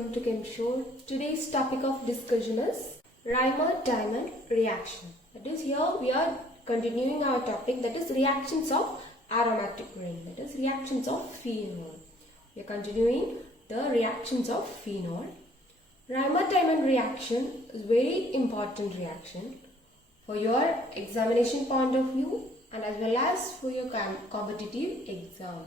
welcome to ChemShow. Today's topic of discussion is Reimer-Tiemann reaction. That is, here we are continuing our topic, that is reactions of aromatic ring, that is reactions of phenol. We are continuing the reactions of phenol. Reimer-Tiemann reaction is very important reaction for your examination point of view and as well as for your competitive exam.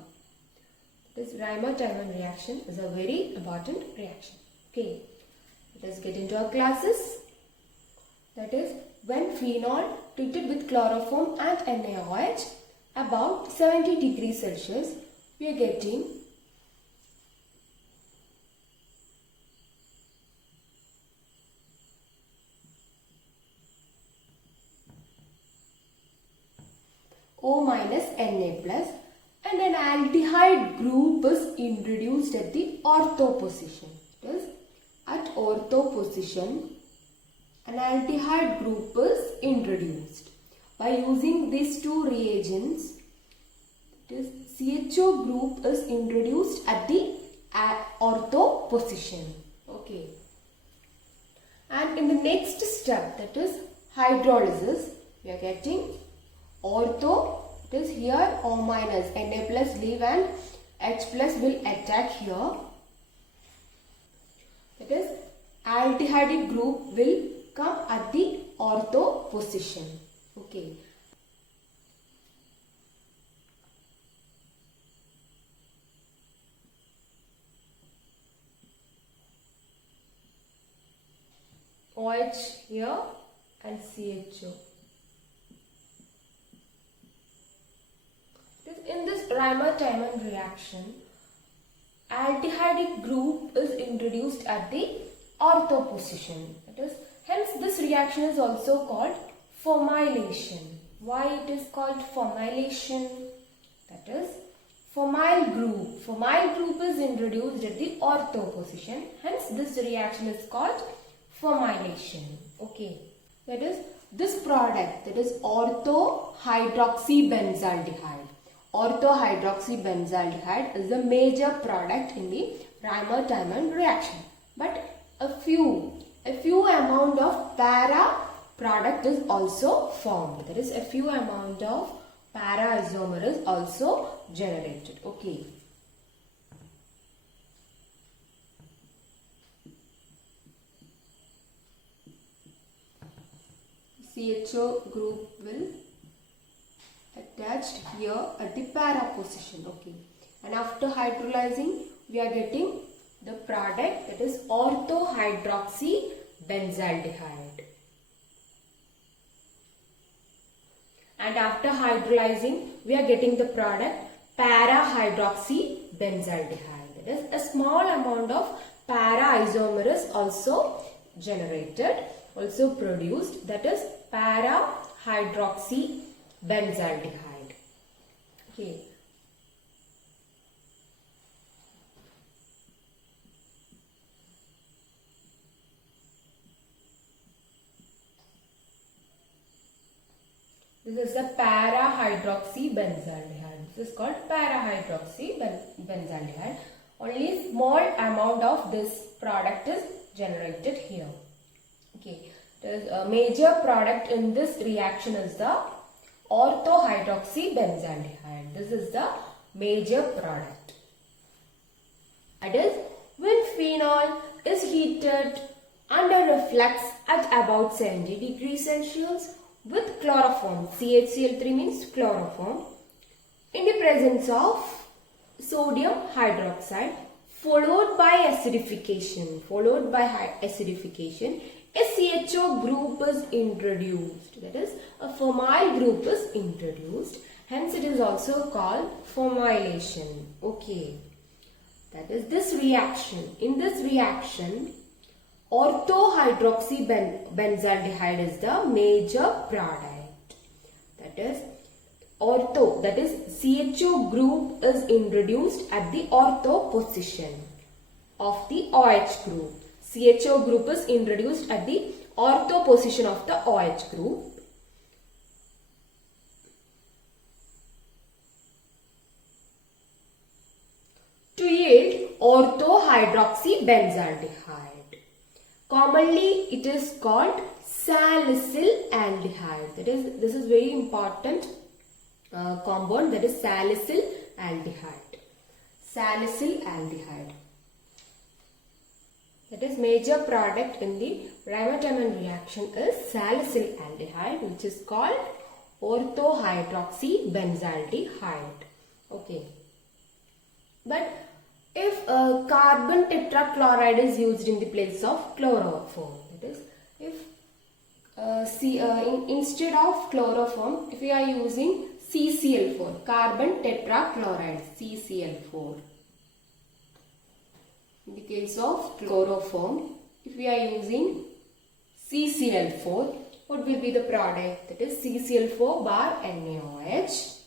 This Reimer-Tiemann reaction is a very important reaction. Okay, let us get into our classes. That is, when phenol treated with chloroform and NaOH about 70 degrees Celsius, we are getting O minus Na plus, and an aldehyde group is introduced at the ortho position. That is, at ortho position, an aldehyde group is introduced. By using these two reagents, that is, CHO group is introduced at the ortho position. Okay. And in the next step, that is hydrolysis, we are getting ortho. It is here O minus, Na plus leave and H plus will attack here. That is, aldehyde group will come at the ortho position. Okay. OH here and CHO. In this Reimer-Tiemann reaction, aldehyde group is introduced at the ortho position. That is, hence this reaction is also called formylation. Why it is called formylation? That is, formyl group. Formyl group is introduced at the ortho position. Hence this reaction is called formylation. Okay. That is, this product, that is ortho-hydroxybenzaldehyde. Ortho-hydroxybenzaldehyde is the major product in the Reimer-Tiemann reaction. But a few amount of para product is also formed. That is, a few amount of para isomer is also generated. Okay. CHO group will attached here at the para position. Okay, and after hydrolyzing we are getting the product, that is ortho-hydroxybenzaldehyde, and after hydrolyzing we are getting the product para-hydroxybenzaldehyde. That is, a small amount of para isomer is also generated, also produced, that is para-hydroxybenzaldehyde. Okay. This is the para-hydroxybenzaldehyde. This is called para-hydroxybenzaldehyde. Only small amount of this product is generated here. Okay. The major product in this reaction is the ortho-hydroxybenzaldehyde. This is the major product. That is, when phenol is heated under reflux at about 70 degrees Celsius with chloroform, CHCl3 means chloroform, in the presence of sodium hydroxide followed by acidification, a CHO group is introduced. That is, a formyl group is introduced. Hence, it is also called formylation. Okay. That is this reaction. In this reaction, ortho-hydroxybenzaldehyde is the major product. That is, CHO group is introduced at the ortho position of the OH group. CHO group is introduced at the ortho position of the OH group. to yield orthohydroxybenzaldehyde. Commonly it is called salicylaldehyde. This is very important compound, that is salicylaldehyde. Salicylaldehyde. That is major product in the Reimer-Tiemann reaction is salicylaldehyde, which is called orthohydroxybenzaldehyde. Okay. But if carbon tetrachloride is used in the place of chloroform, that is, if instead of chloroform, if we are using CCl4, carbon tetrachloride, CCl4. In the case of chloroform, if we are using CCl4, what will be the product? That is CCl4 bar NaOH.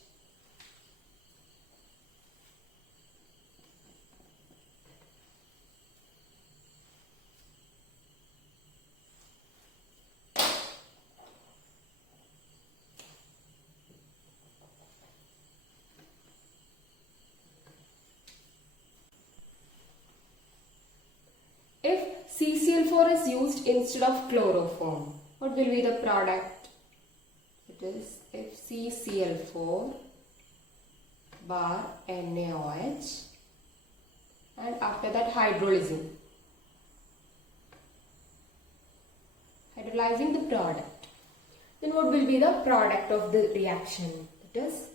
If CCl4 is used instead of chloroform, what will be the product? It is if CCl4 bar NaOH and after that hydrolysing. Hydrolyzing the product. Then what will be the product of the reaction? That is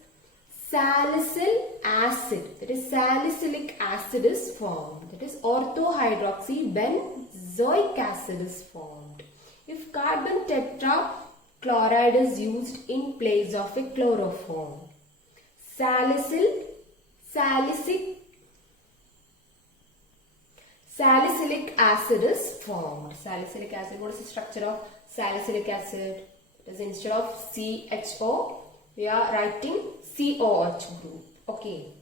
salicyl acid, that is salicylic acid is formed, that is orthohydroxybenzoic acid is formed. If carbon tetrachloride is used in place of a chloroform, salicylic acid is formed. Salicylic acid, what is the structure of salicylic acid? It is instead of CHO, we are writing COH group. Okay.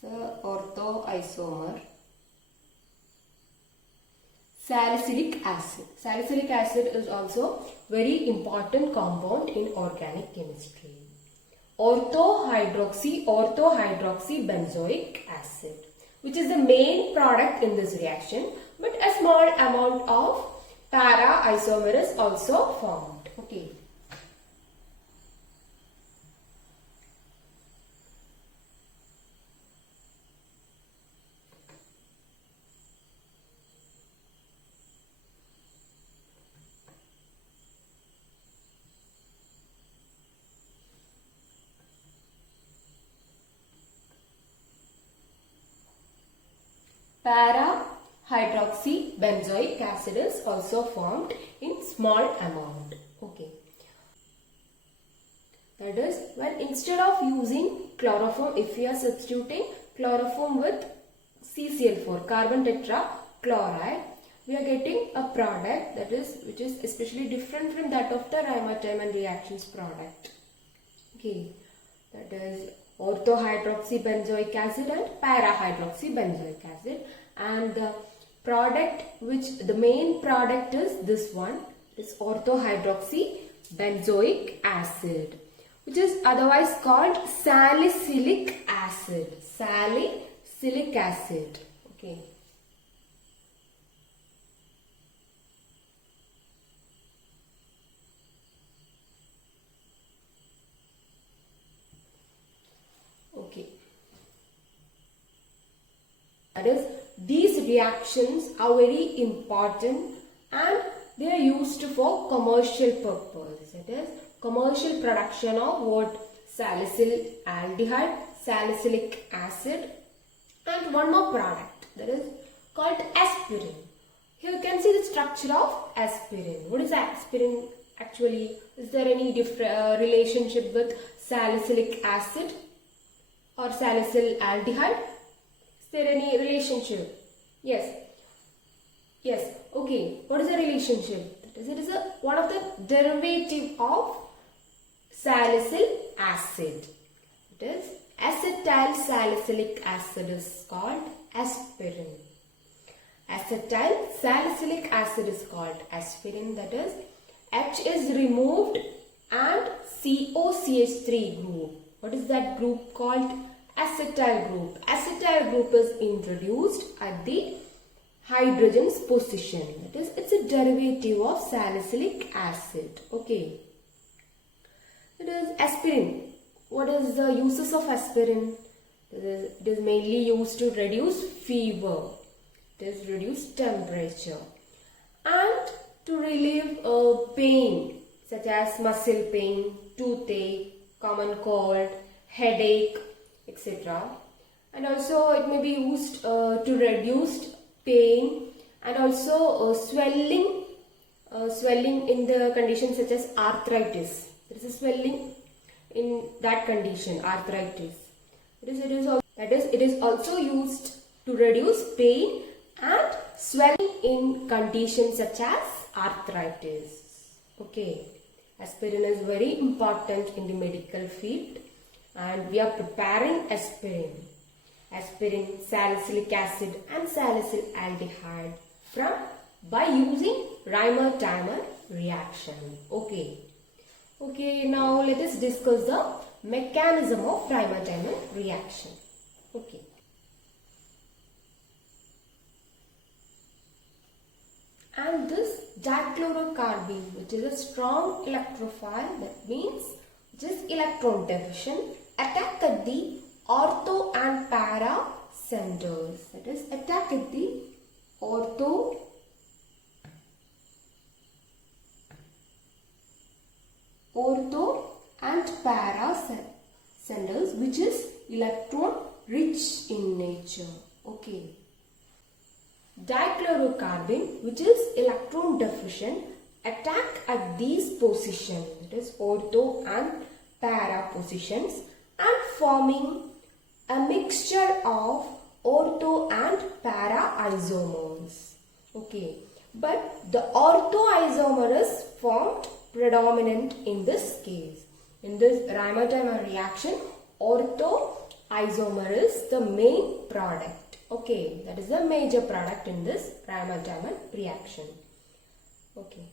So orthoisomer salicylic acid. Salicylic acid is also very important compound in organic chemistry. Orthohydroxybenzoic acid, which is the main product in this reaction, but a small amount of para isomer is also formed. Okay. Para-hydroxybenzoic acid is also formed in small amount. Okay. That is, when instead of using chloroform, if we are substituting chloroform with CCl4, carbon tetrachloride, we are getting a product that is, which is especially different from that of the Reimer-Tiemann reactions product. Okay. That is orthohydroxybenzoic acid and para-hydroxybenzoic acid, and the product, which the main product is this one, is orthohydroxybenzoic acid, which is otherwise called salicylic acid. Salicylic acid. Okay. Okay. That is, these reactions are very important and they are used for commercial purpose. It is commercial production of what? Salicylaldehyde, salicylic acid, and one more product that is called aspirin. Here you can see the structure of aspirin. What is aspirin actually? Is there any different relationship with salicylic acid or salicylaldehyde? Is there any relationship? Yes. Yes. Okay. What is the relationship? That is, it is one of the derivative of salicylic acid. It is acetyl salicylic acid is called aspirin. Acetyl salicylic acid is called aspirin, that is H is removed and COCH3 group. What is that group called? Acetyl group. Acetyl group is introduced at the hydrogen's position. That is, it's a derivative of salicylic acid. Okay. It is aspirin. What is the uses of aspirin? It is mainly used to reduce fever. It is reduce temperature and to relieve pain such as muscle pain, toothache, common cold, headache, etc. And also it may be used to reduce pain and also swelling in the condition such as arthritis. There is a swelling in that condition, arthritis. It is also used to reduce pain and swelling in conditions such as arthritis. Okay, aspirin is very important in the medical field and we are preparing aspirin, salicylic acid and salicylaldehyde by using Reimer-Tiemann reaction. Okay, now let us discuss the mechanism of Reimer-Tiemann reaction. Okay. And this dichlorocarbene, which is a strong electrophile, that means which is electron deficient, attack at the ortho and para centers. That is, attack at the ortho and para centers, which is electron rich in nature. Okay. Dichlorocarbene, which is electron deficient, attack at these positions, that is ortho and para positions, and forming a mixture of ortho and para isomers. Okay, but the ortho isomer is formed predominant in this case. In this Reimer-Tiemann reaction, ortho isomer is the main product. Okay, that is the major product in this Reimer-Tiemann reaction. Okay,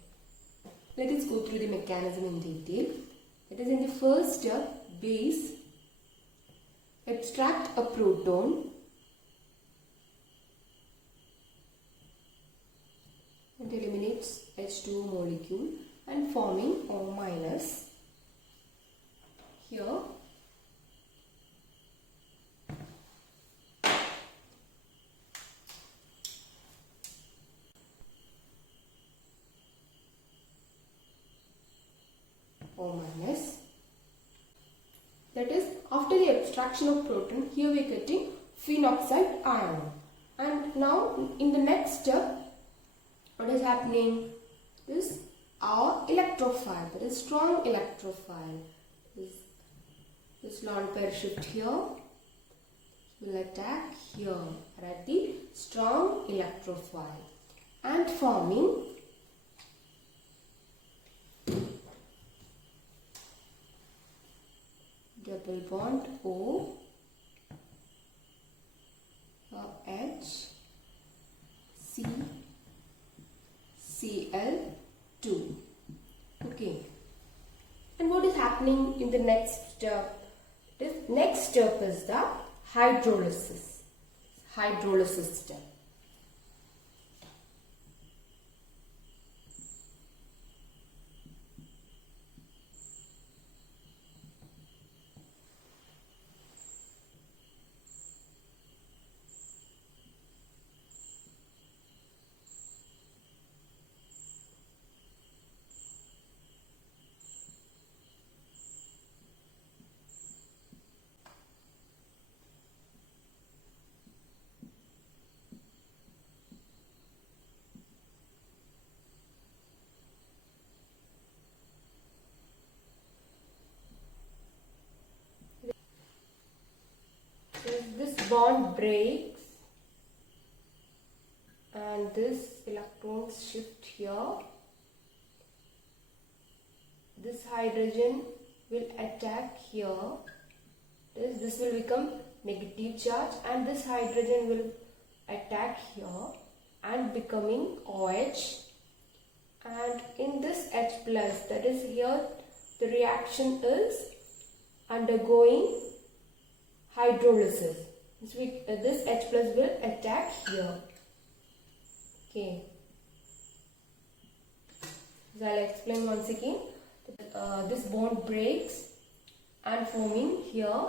let us go through the mechanism in detail. It is in the first step, base extract a proton and eliminates H2 molecule and forming O minus. Here O minus. That is, after the extraction of proton, here we are getting phenoxide ion. And now in the next step, what is happening? This our electrophile, that is strong electrophile. This lone pair shift here will attack here at the strong electrophile and forming double bond O H C Cl2. Okay. And what is happening in the next step? This next step is the hydrolysis. Hydrolysis step. This bond breaks and this electrons shift here. This hydrogen will attack here This will become negative charge, and this hydrogen will attack here and becoming OH. And in this H plus, that is here, the reaction is undergoing hydrolysis. This H plus will attack here. Okay. So I'll explain once again. This bond breaks and forming here.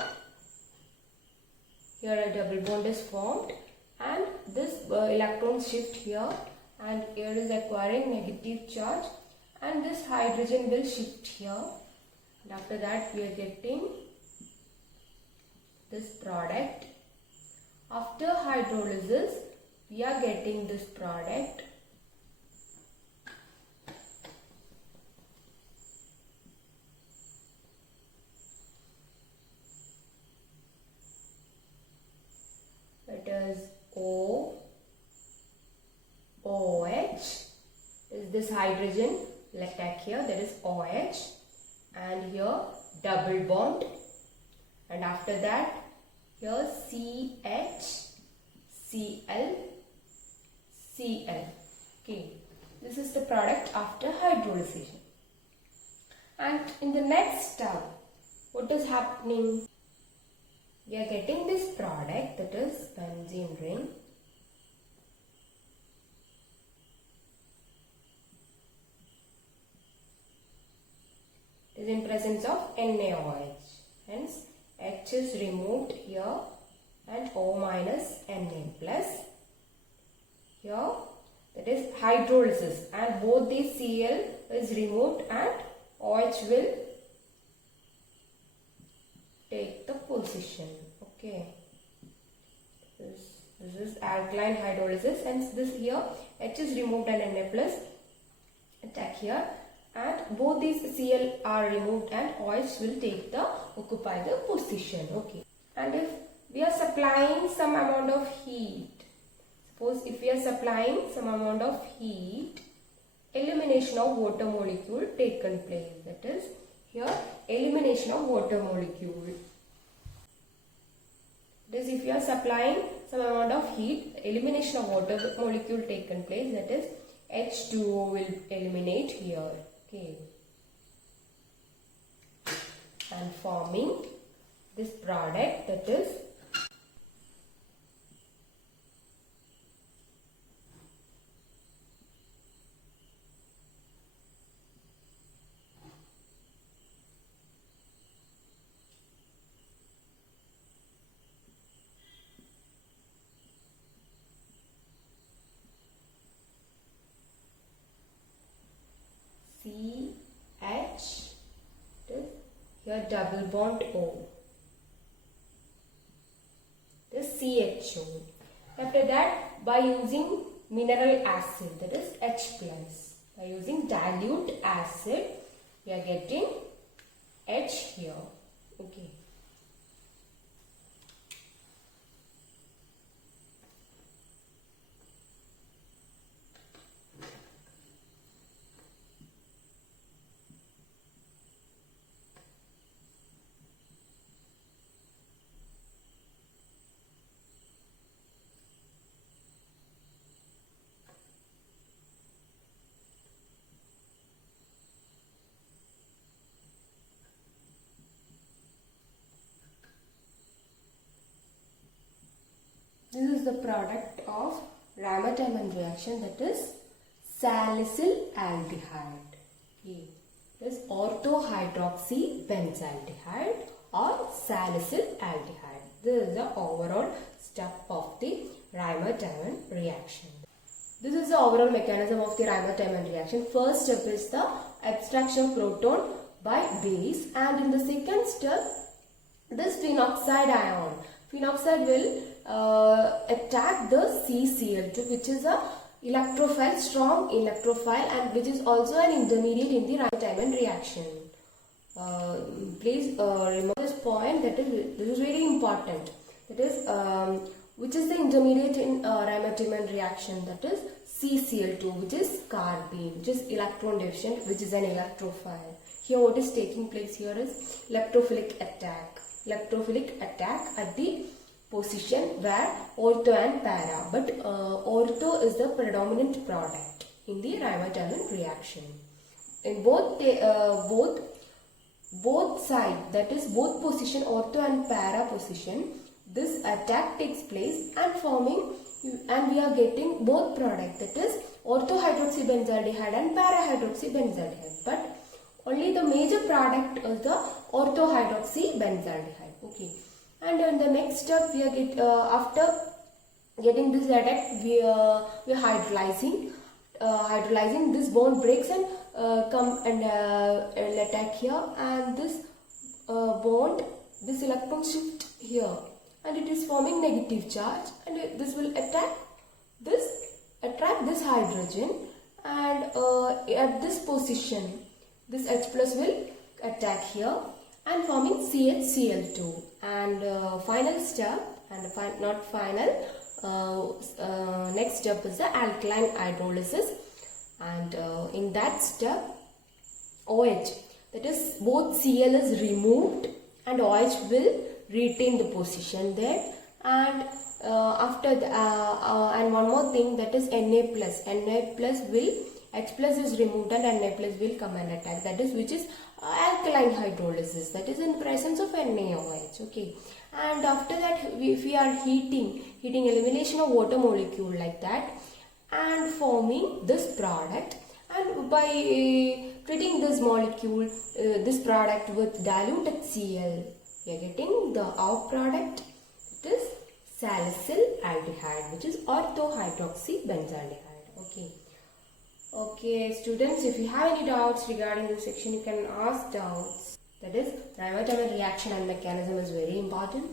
Here a double bond is formed, and this electrons shift here, and here is acquiring negative charge, and this hydrogen will shift here, and after that we are getting this product. After hydrolysis we are getting this product. It is OH. Is this hydrogen will attack here, that is OH, and here double bond, and after that here CH, Cl, Cl. Okay, this is the product after hydrolyzation. And in the next step, what is happening? We are getting this product, that is benzene ring. It is in presence of NaOH. Hence, H is removed here and O minus Na plus. Here, that is hydrolysis, and both these Cl is removed and OH will take the position. Okay, this is alkaline hydrolysis, and this here H is removed and Na plus attack here, and both these Cl are removed and OH will take the occupy the position. Okay, and if we are supplying some amount of heat, suppose if we are supplying some amount of heat, elimination of water molecule taken place. That is here elimination of water molecule. That is, if you are supplying some amount of heat, elimination of water molecule taken place. That is H2O will eliminate here. Okay, and forming this product, that is CH, here double bond O, this CHO. After that, by using mineral acid, that is H plus, by using dilute acid, we are getting H here. Okay. This is the product of Ramer-Tiemann reaction, that is salicyl aldehyde. Okay. This orthohydroxybenzaldehyde or salicyl aldehyde. This is the overall step of the Ramer-Tiemann reaction. This is the overall mechanism of the Ramer-Tiemann reaction. First step is the abstraction of proton by base, and in the second step, this phenoxide ion. Phenoxide will attack the CCl2, which is a electrophile, strong electrophile, and which is also an intermediate in the Ramer-Tiemann reaction. Please remember this point, that is, this is very important. That is, which is the intermediate in Ramer-Tiemann reaction, that is CCl2, which is carbene, which is electron deficient, which is an electrophile. Here what is taking place here is electrophilic attack. electrophilic attack at the position where ortho and para, but ortho is the predominant product in the Reimer-Diamond reaction. In both side, that is both position, ortho and para position, this attack takes place and we are getting both product, that is ortho hydroxybenzaldehyde and para hydroxybenzaldehyde, but only the major product is the ortho hydroxybenzaldehyde. Okay, and in the next step we are after getting this attack, we are hydrolyzing. Hydrolyzing, this bond breaks and come and attack here, and this bond, this electron shift here, and it is forming negative charge, and this will attract this hydrogen, and at this position this H plus will attack here and forming CHCl2, and final step, and not final, next step is the alkaline hydrolysis, and in that step OH, that is both Cl is removed and OH will retain the position there, and after the, and one more thing, that is Na plus will, H plus is removed and Na plus will come and attack, that is which is alkaline hydrolysis, that is in presence of NaOH. Okay, and after that if we are heating elimination of water molecule like that and forming this product, and by treating this molecule, this product with diluted Cl, we are getting the out product, it is salicyl aldehyde, which is orthohydroxybenzaldehyde. Okay students, if you have any doubts regarding this section, you can ask doubts. That is, Reimer-Diamond reaction and mechanism is very important.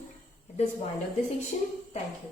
Let us wind up this section. Thank you.